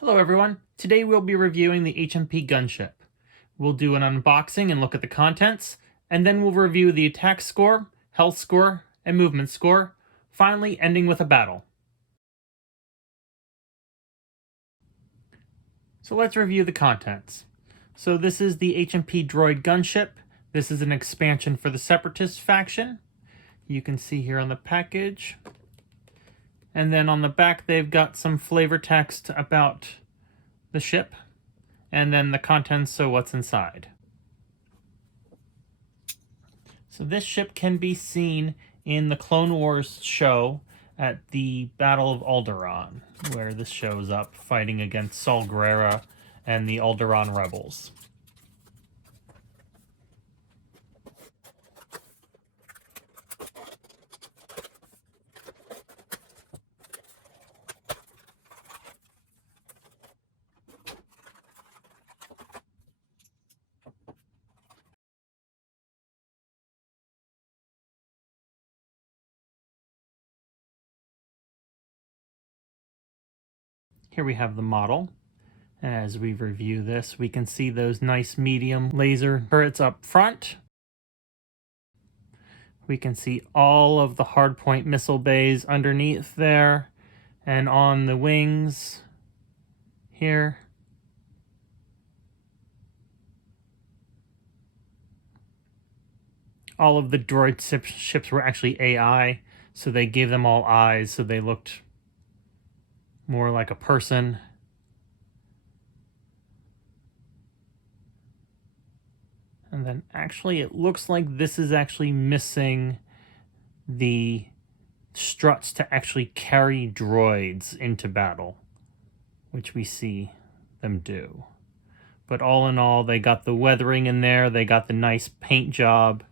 Hello everyone, today we'll be reviewing the HMP Gunship. We'll do an unboxing and look at the contents, and then we'll review the attack score, health score, and movement score, finally ending with a battle. So let's review the contents. So this is the HMP Droid Gunship. This is an expansion for the Separatist faction. You can see here on the package. And then on the back they've got some flavor text about the ship, and then the contents, so what's inside. So this ship can be seen in the Clone Wars show at the Battle of Alderaan, where this shows up fighting against Saul Guerrera and the Alderaan rebels. Here we have the model. As we review this, we can see those nice medium laser turrets up front. We can see all of the hardpoint missile bays underneath there, and on the wings here. All of the droid ships were actually AI, so they gave them all eyes, so they looked more like a person. And then actually it looks like this is actually missing the struts to actually carry droids into battle, which we see them do. But all in all, they got the weathering in there, they got the nice paint job,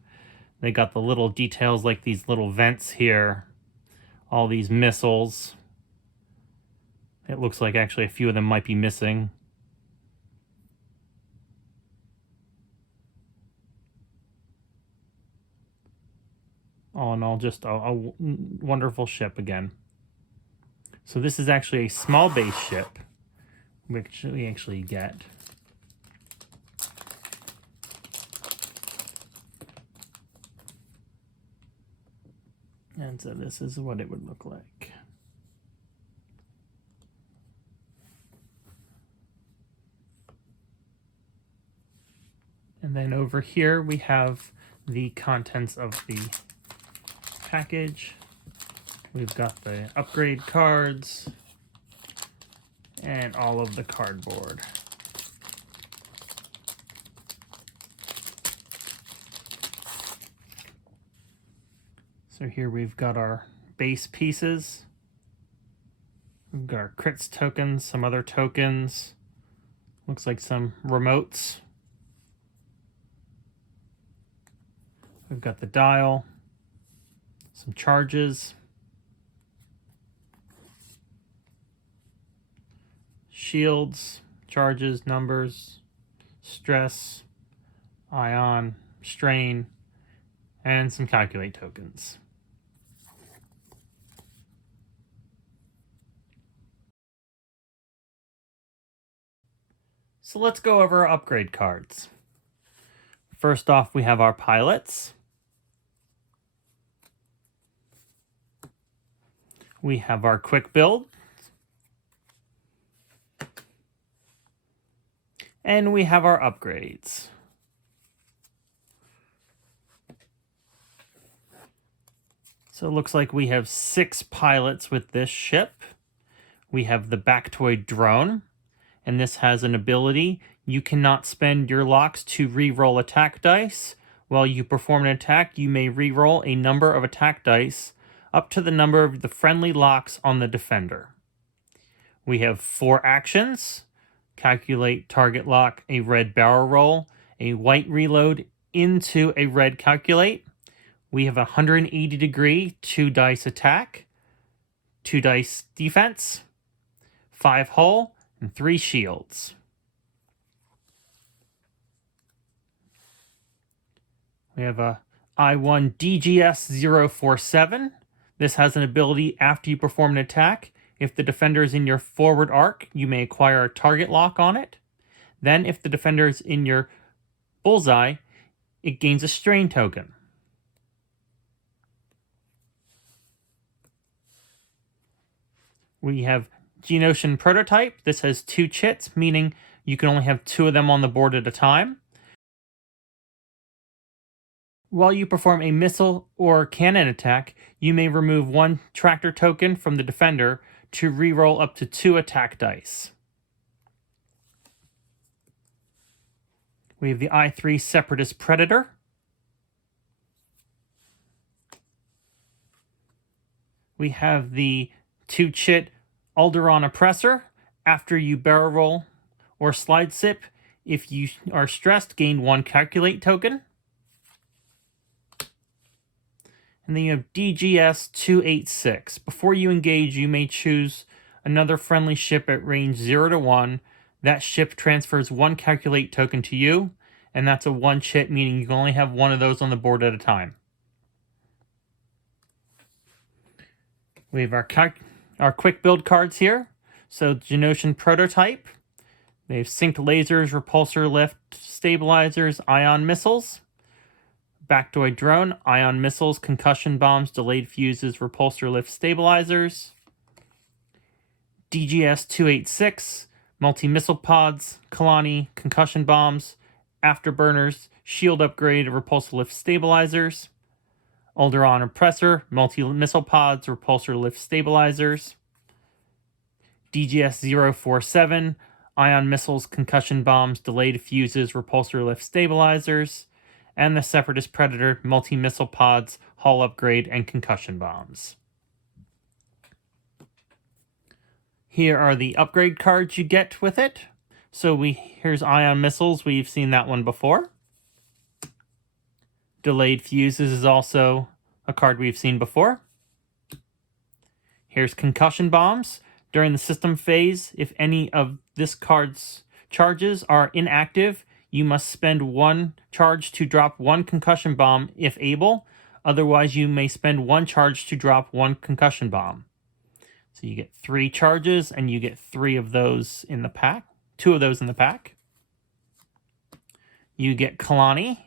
they got the little details like these little vents here, all these missiles. It looks like actually a few of them might be missing. All in all, just a wonderful ship again. So this is actually a small base ship, which we actually get. And so this is what it would look like. And then over here we have the contents of the package. We've got the upgrade cards and all of the cardboard. So here we've got our base pieces. We've got our crits tokens, some other tokens. Looks like some remotes. We've got the dial, some charges, shields, charges, numbers, stress, ion, strain, and some calculate tokens. So let's go over our upgrade cards. First off, we have our pilots. We have our quick build. And we have our upgrades. So it looks like we have 6 pilots with this ship. We have the Bactoid drone, and this has an ability. You cannot spend your locks to re-roll attack dice. While you perform an attack, you may re-roll a number of attack dice up to the number of the friendly locks on the defender. We have 4 actions: calculate, target lock, a red barrel roll, a white reload into a red calculate. We have a 180 degree 2 dice attack, 2 dice defense, 5 hull, and 3 shields. We have a I1 DGS 047. This has an ability after you perform an attack. If the defender is in your forward arc, you may acquire a target lock on it. Then, if the defender is in your bullseye, it gains a strain token. We have Geonosian Prototype. This has 2 chits, meaning you can only have 2 of them on the board at a time. While you perform a missile or cannon attack, you may remove 1 tractor token from the defender to reroll up to 2 attack dice. We have the I3 Separatist Predator. We have the 2-chit Alderaan Oppressor. After you barrel roll or slide sip, if you are stressed, gain 1 calculate token. And then you have DGS 286. Before you engage, you may choose another friendly ship at range 0 to 1. That ship transfers 1 calculate token to you, and that's a 1-chit, meaning you can only have 1 of those on the board at a time. We have our quick build cards here. So Geonosian Prototype. They have synced lasers, repulsor lift, stabilizers, ion missiles. Bactoid drone, ion missiles, concussion bombs, delayed fuses, repulsor lift stabilizers. DGS 286, multi-missile pods, Kalani, concussion bombs, afterburners, shield upgrade, repulsor lift stabilizers. Alderaan Oppressor, multi-missile pods, repulsor lift stabilizers. DGS 047, ion missiles, concussion bombs, delayed fuses, repulsor lift stabilizers. And the Separatist Predator, multi-missile pods, hull upgrade, and concussion bombs. Here are the upgrade cards you get with it. So here's ion missiles. We've seen that one before. Delayed fuses is also a card we've seen before. Here's concussion bombs. During the system phase, if any of this card's charges are inactive, you must spend 1 charge to drop 1 concussion bomb if able. Otherwise, you may spend 1 charge to drop 1 concussion bomb. So you get 3 charges, and you get 3 of those in the pack. 2 of those in the pack. You get Kalani.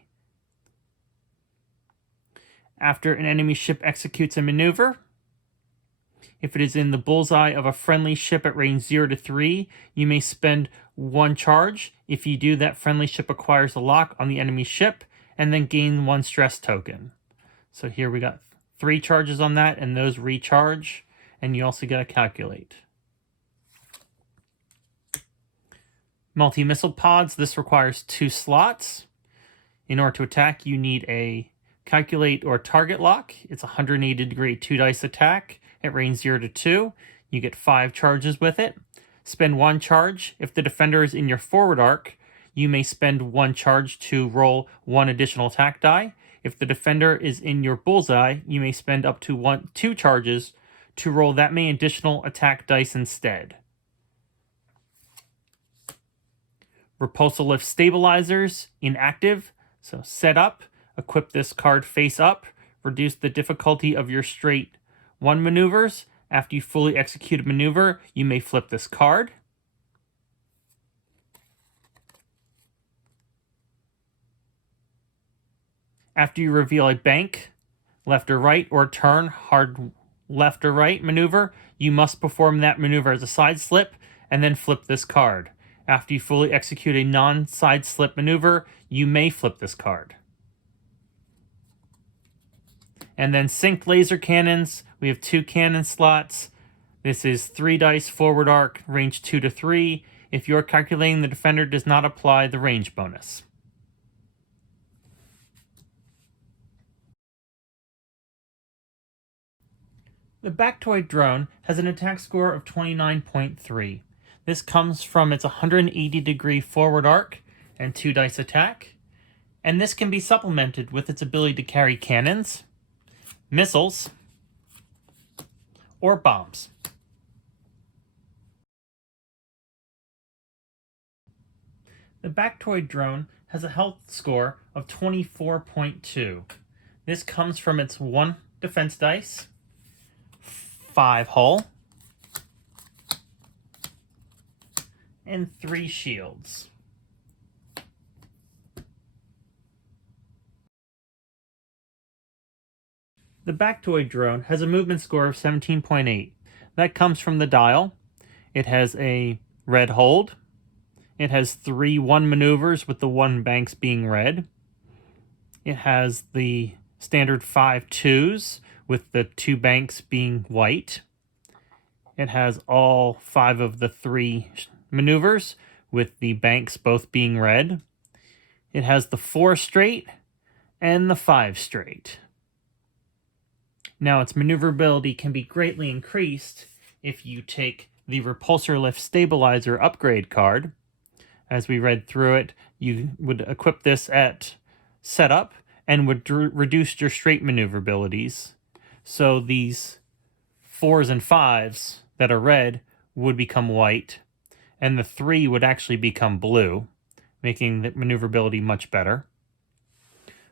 After an enemy ship executes a maneuver, if it is in the bullseye of a friendly ship at range 0 to 3, you may spend 1 charge. If you do, that friendly ship acquires a lock on the enemy ship and then gain 1 stress token. So here we got 3 charges on that, and those recharge, and you also get a calculate. Multi-missile pods, this requires 2 slots. In order to attack, you need a calculate or target lock. It's a 180 degree 2 dice attack at range 0 to 2. You get 5 charges with it. Spend 1 charge. If the defender is in your forward arc, you may spend 1 charge to roll 1 additional attack die. If the defender is in your bullseye, you may spend up to 2 charges to roll that many additional attack dice instead. Repulsor lift stabilizers, inactive. So set up, equip this card face up, reduce the difficulty of your straight 1 maneuvers. After you fully execute a maneuver, you may flip this card. After you reveal a bank, left or right, or turn, hard left or right maneuver, you must perform that maneuver as a side slip and then flip this card. After you fully execute a non-side slip maneuver, you may flip this card. And then synced laser cannons. We have 2 cannon slots. This is 3 dice forward arc, range 2 to 3. If you're calculating, the defender does not apply the range bonus. The Bactoid drone has an attack score of 29.3. This comes from its 180 degree forward arc and 2 dice attack. And this can be supplemented with its ability to carry cannons, missiles, or bombs. The Bactoid drone has a health score of 24.2. This comes from its 1 defense dice, 5 hull, and 3 shields. The Bactoid drone has a movement score of 17.8. That comes from the dial. It has a red hold. It has 3 1 maneuvers with the 1 banks being red. It has the standard 5 2s with the 2 banks being white. It has all 5 of the 3 maneuvers with the banks both being red. It has the 4 straight and the 5 straight. Now, its maneuverability can be greatly increased if you take the repulsor lift stabilizer upgrade card. As we read through it, you would equip this at setup and would reduce your straight maneuverabilities. So these 4s and 5s that are red would become white, and the 3 would actually become blue, making the maneuverability much better.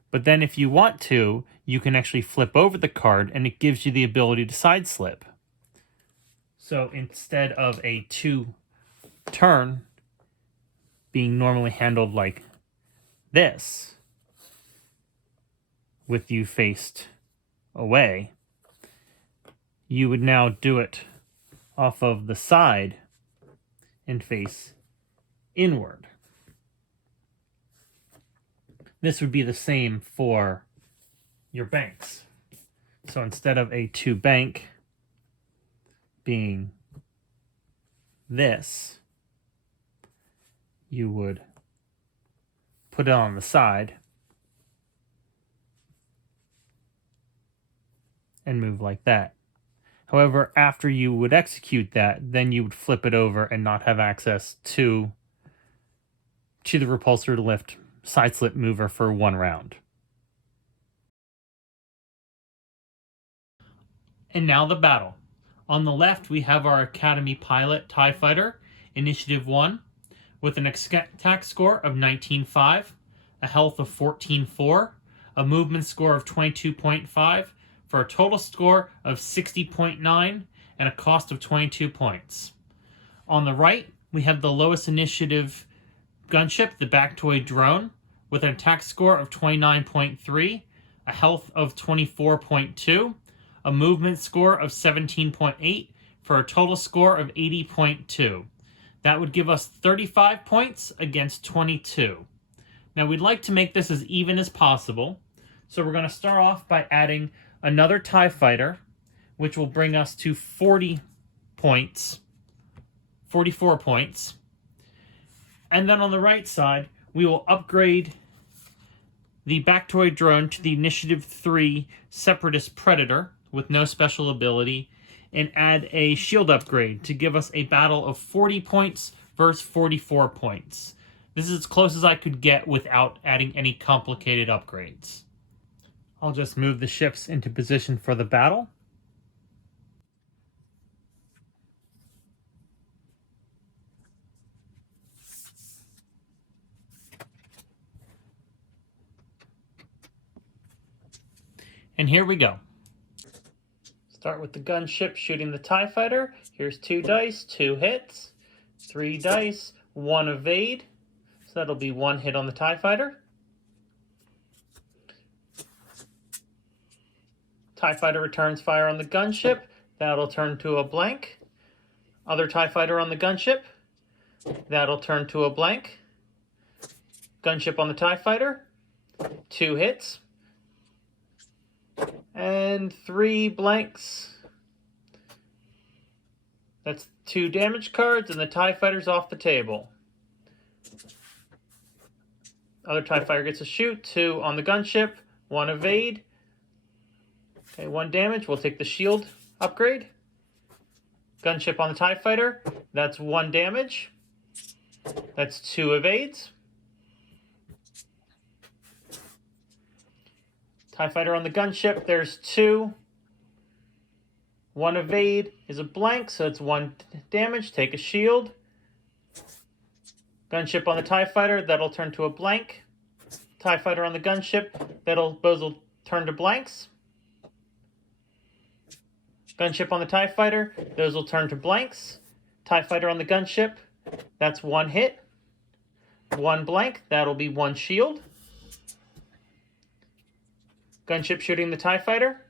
But then if you want to, you can actually flip over the card and it gives you the ability to side slip. So instead of a 2 turn being normally handled like this, with you faced away, you would now do it off of the side and face inward. This would be the same for your banks. So instead of a 2 bank being this, you would put it on the side and move like that. However, after you would execute that, then you would flip it over and not have access to the repulsor lift side slip mover for 1 round. And now the battle. On the left, we have our Academy pilot TIE Fighter, Initiative 1, with an attack score of 19.5, a health of 14.4, a movement score of 22.5, for a total score of 60.9, and a cost of 22 points. On the right, we have the lowest initiative gunship, the Bactoid drone, with an attack score of 29.3, a health of 24.2, a movement score of 17.8, for a total score of 80.2. That would give us 35 points against 22. Now we'd like to make this as even as possible, so we're going to start off by adding another TIE Fighter, which will bring us to 40 points, 44 points. And then on the right side, we will upgrade the Bactoid drone to the Initiative 3 Separatist Predator with no special ability, and add a shield upgrade to give us a battle of 40 points versus 44 points. This is as close as I could get without adding any complicated upgrades. I'll just move the ships into position for the battle. And here we go. Start with the gunship shooting the TIE Fighter. Here's 2 dice, 2 hits, 3 dice, 1 evade. So that'll be 1 hit on the TIE Fighter. TIE Fighter returns fire on the gunship. That'll turn to a blank. Other TIE Fighter on the gunship. That'll turn to a blank. Gunship on the TIE Fighter. 2 hits. And 3 blanks. That's 2 damage cards, and the TIE Fighter's off the table. Other TIE Fighter gets a shoot. 2 on the gunship. 1 evade. Okay, 1 damage. We'll take the shield upgrade. Gunship on the TIE Fighter. That's 1 damage. That's 2 evades. TIE Fighter on the gunship, there's 2. 1 evade is a blank, so it's 1 damage. Take a shield. Gunship on the TIE Fighter, that'll turn to a blank. TIE Fighter on the gunship, those will turn to blanks. Gunship on the TIE Fighter, those will turn to blanks. TIE Fighter on the gunship, That's 1 hit. 1 blank, that'll be 1 shield. Gunship shooting the TIE fighter.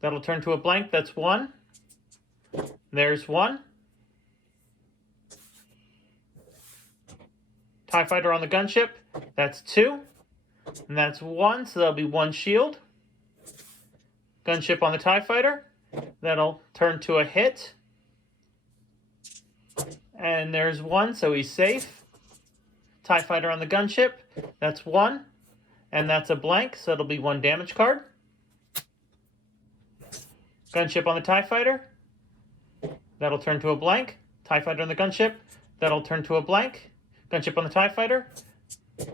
That'll turn to a blank, that's 1. There's 1. TIE fighter on the gunship, that's 2. And that's 1, so that'll be 1 shield. Gunship on the TIE fighter, that'll turn to a hit. And there's 1, so he's safe. TIE fighter on the gunship, that's 1. And that's a blank, so it'll be 1 damage card. Gunship on the TIE fighter, that'll turn to a blank. TIE fighter on the gunship, that'll turn to a blank. Gunship on the TIE fighter,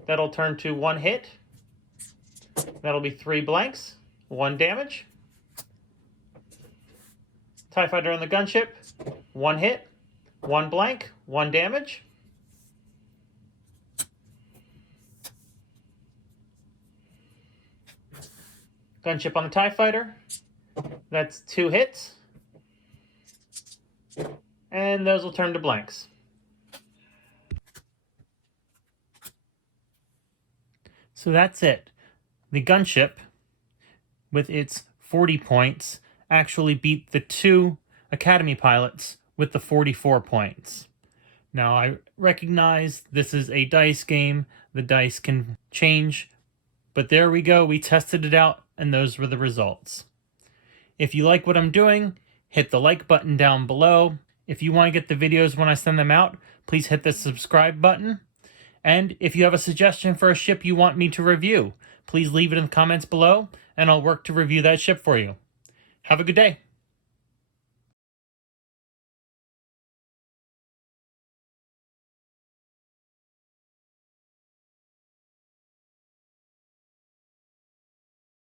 that'll turn to 1 hit. That'll be 3 blanks, 1 damage. TIE fighter on the gunship, 1 hit, 1 blank, 1 damage. Gunship on the TIE fighter, that's 2 hits. And those will turn to blanks. So that's it. The gunship, with its 40 points, actually beat the 2 Academy pilots with the 44 points. Now, I recognize this is a dice game. The dice can change. But there we go. We tested it out, and those were the results. If you like what I'm doing, hit the like button down below. If you want to get the videos when I send them out, please hit the subscribe button. And if you have a suggestion for a ship you want me to review, please leave it in the comments below, and I'll work to review that ship for you. Have a good day.